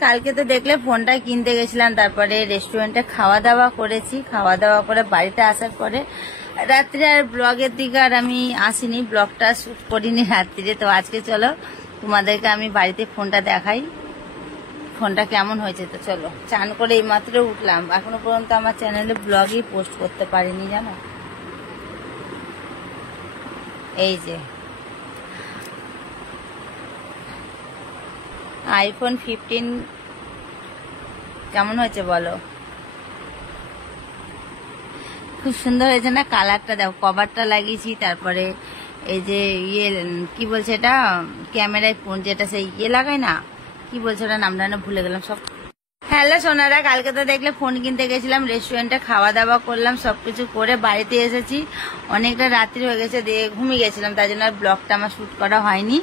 কালকে তো দেখলে ফোনটা কিনতে গেছিলাম, তারপরে রেস্টুরেন্টে খাওয়া দাওয়া করেছি। খাওয়া দাওয়া করে বাড়িতে আসার পরে রাত্রে আর ব্লগের দিকে আর আমি আসিনি, ব্লগটা শুট করিনি রাত্রিরে। তো আজকে চলো তোমাদেরকে আমি বাড়িতে ফোনটা দেখাই, ফোনটা কেমন হয়েছে। তো চলো, চান করে এইমাত্র উঠলাম, এখনো পর্যন্ত আমার চ্যানেলে ব্লগই পোস্ট করতে পারিনি জানো। এই যে আইফোন 15 কেমন হয়েছে বলো? খুব সুন্দর হয়েছে না? কালারটা দেখো, কভারটা লাগিয়েছি, তারপরে এই যে কি বলছে এটা, ক্যামেরায় ফোন যেটা সেই লাগায় না, কি বলছে ওটা, নামটা না ভুলে গেলাম সব। হ্যালো সোনারা, কালকে তো দেখলে ফোন কিনতে গেছিলাম, রেস্টুরেন্টে খাওয়া দাওয়া করলাম, সবকিছু করে বাড়িতে এসেছি। অনেকটা রাত্রি হয়ে গেছে, দিয়ে ঘুমিয়ে গেছিলাম, তার জন্য আর ব্লগটা আমার শ্যুট করা হয়নি,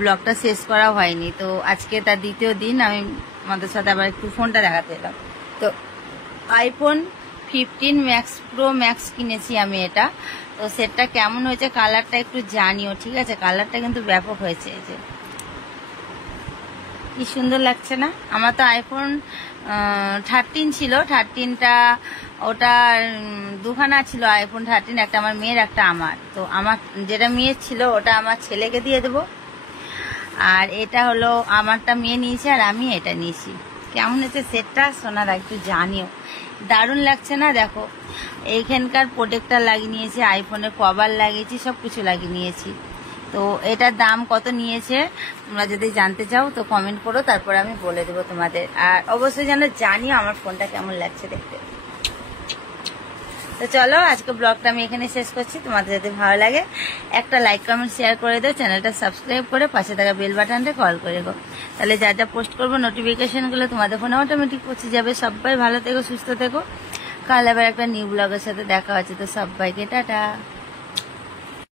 ব্লগটা শেষ করা হয়নি। তো আজকে তার দ্বিতীয় দিন আমি আমাদের সাথে আবার একটু ফোনটা দেখাতে এলাম। তো আইফোন 15 ম্যাক্স প্রো ম্যাক্স কিনেছি আমি এটা। তো সেটটা কেমন হয়েছে, কালারটা একটু জানিও, ঠিক আছে? কালারটা কিন্তু ব্যাপক হয়েছে, এই যে কি সুন্দর লাগছে না? আমার তো আইফোন 13 ছিল, 13টা ওটা দুখানা ছিল আইফোন 13, একটা আমার মেয়ের একটা আমার। তো আমার যেটা মেয়ের ছিল ওটা আমার ছেলেকে দিয়ে দেবো, আর এটা হলো আমারটা মেয়ে নিয়েছে আর আমি এটা নিয়েছি। কেমন হয়েছে সেটটা সোনারা একটু জানিও, দারুণ লাগছে না? দেখো এইখানকার প্রোটেক্টর লাগিয়ে নিয়েছি, আইফোনের কভার লাগিয়েছি, সব কিছু লাগিয়ে নিয়েছি। তো এটার দাম কত নিয়েছে তোমরা যদি জানতে চাও তো কমেন্ট করো, তারপর আমি বলে দেবো তোমাদের। আর অবশ্যই যেন জানিও আমার ফোনটা কেমন লাগছে দেখতে। তো চলো আজকে ব্লগটা আমি এখানে শেষ করছি। তোমাদের যদি ভালো লাগে একটা লাইক কমেন্ট শেয়ার করে দাও, চ্যানেলটা সাবস্ক্রাইব করে পাশে থাকা বেল বাটনটা কল করে দাও, তাহলে যা যা পোস্ট করবো নোটিফিকেশনগুলো তোমাদের ফোনে অটোমেটিক পৌঁছে যাবে। সবাই ভালো থেকো, সুস্থ থেকো। কাল আবার একটা নিউ ব্লগের সাথে দেখা হচ্ছে। তো সবাইকে টাটা।